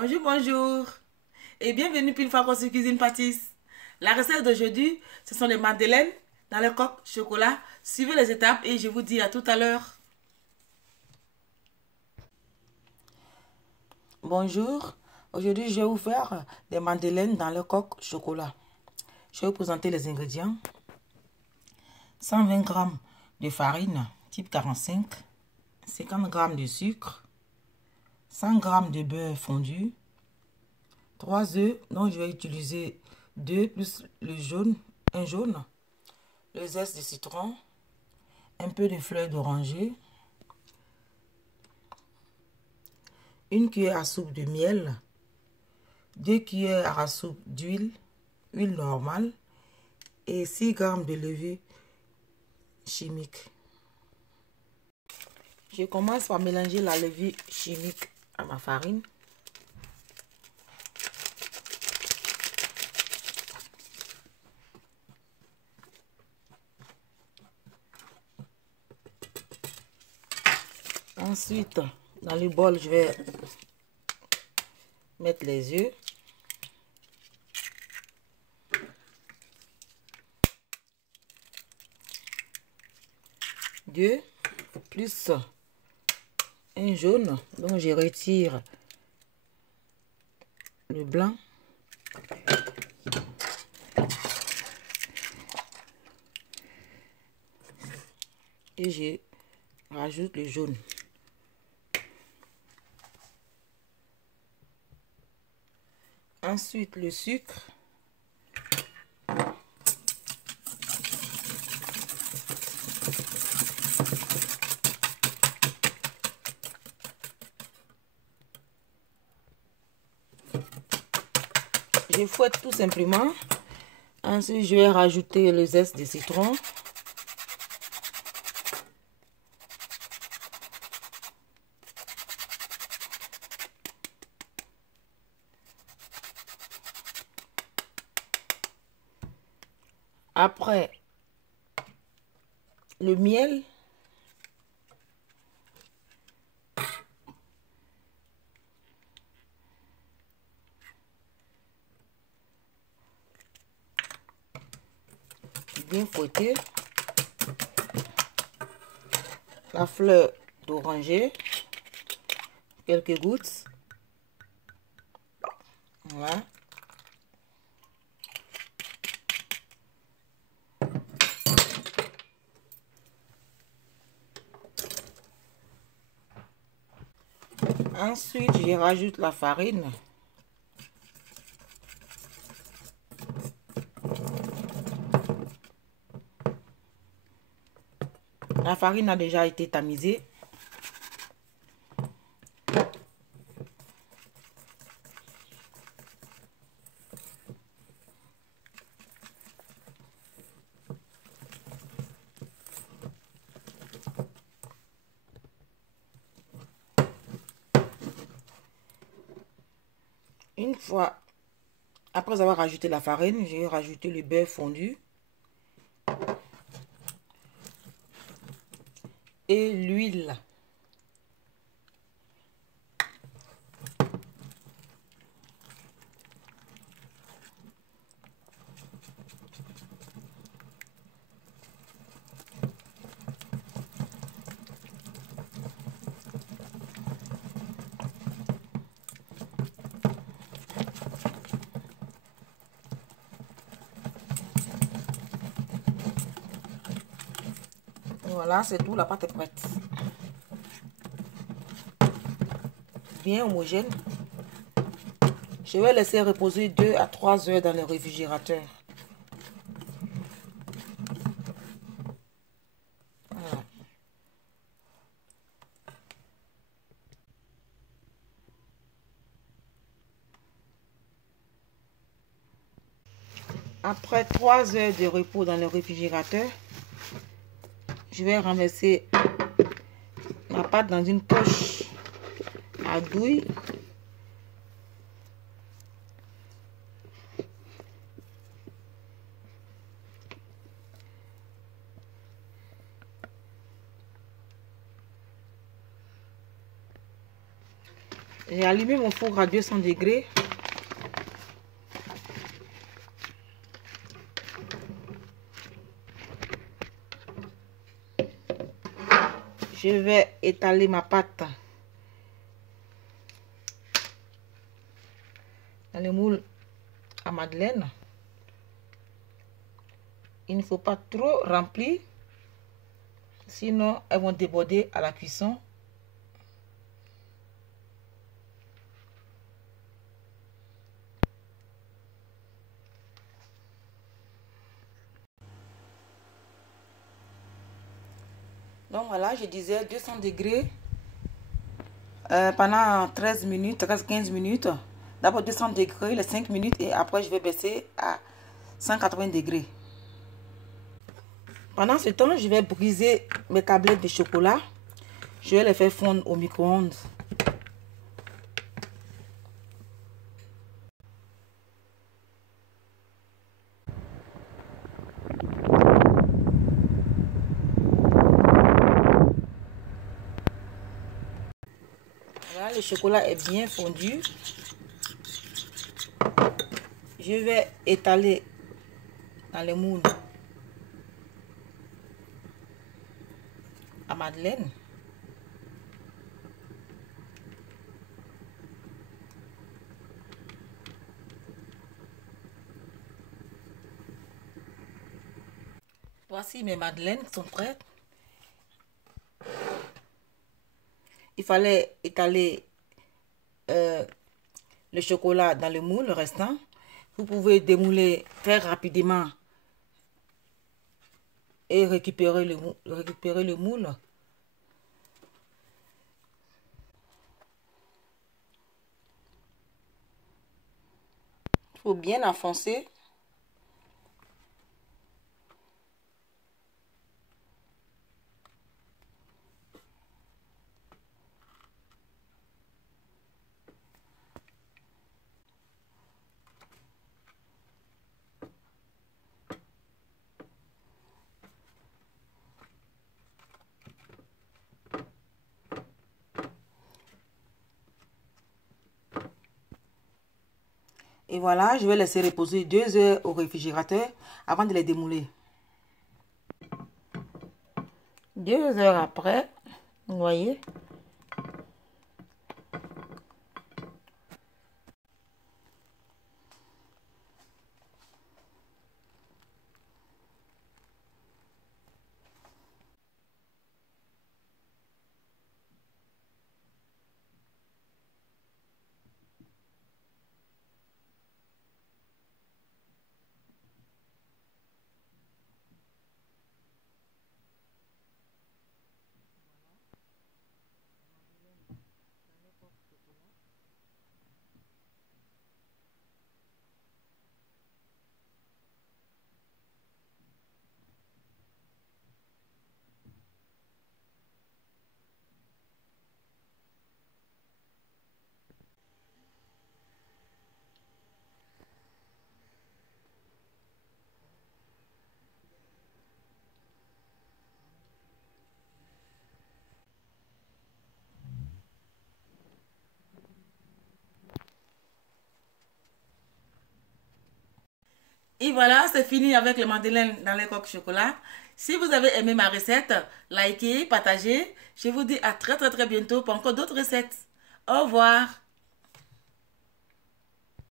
Bonjour, bonjour et bienvenue pour une fois qu'on se cuisine pâtisse. La recette d'aujourd'hui, ce sont les madeleines dans le coque chocolat. Suivez les étapes et je vous dis à tout à l'heure. Bonjour, aujourd'hui je vais vous faire des madeleines dans le coque chocolat. Je vais vous présenter les ingrédients. 120 g de farine type 45, 50 g de sucre, 100 g de beurre fondu, 3 œufs dont je vais utiliser 2 plus le jaune, un jaune, le zeste de citron, un peu de fleur d'oranger, une cuillère à soupe de miel, 2 cuillères à soupe d'huile, huile normale et 6 g de levure chimique. Je commence par mélanger la levure chimique à ma farine. Ensuite, dans le bol, je vais mettre les œufs. Deux plus un jaune, donc je retire le blanc. Et je rajoute le jaune. Ensuite, le sucre. Je fouette tout simplement. Ensuite, je vais rajouter le zeste de citron. Après, le miel. Bien fouetté. La fleur d'oranger. Quelques gouttes. Voilà. Ensuite, je rajoute la farine. La farine a déjà été tamisée. Une fois, après avoir rajouté la farine, j'ai rajouté le beurre fondu et l'huile. Voilà, c'est tout, la pâte est prête. Bien homogène. Je vais laisser reposer 2 à 3 heures dans le réfrigérateur. Voilà. Après 3 heures de repos dans le réfrigérateur, je vais renverser ma pâte dans une poche à douille. J'ai allumé mon four à 200 degrés. Je vais étaler ma pâte dans le moule à madeleine. Il ne faut pas trop remplir, sinon elles vont déborder à la cuisson. Donc voilà, je disais 200 degrés pendant 13 minutes, 15 minutes. D'abord 200 degrés, les 5 minutes, et après je vais baisser à 180 degrés. Pendant ce temps, je vais briser mes tablettes de chocolat. Je vais les faire fondre au micro-ondes. Voilà, le chocolat est bien fondu. Je vais étaler dans le moule à madeleine. Voici mes madeleines qui sont prêtes. Il fallait étaler le chocolat dans le moule restant. Vous pouvez démouler très rapidement et récupérer le moule. Il faut bien enfoncer. Et voilà, je vais laisser reposer 2 heures au réfrigérateur avant de les démouler. 2 heures après, vous voyez. Et voilà, c'est fini avec les madeleines dans les coques chocolat. Si vous avez aimé ma recette, likez, partagez. Je vous dis à très bientôt pour encore d'autres recettes. Au revoir.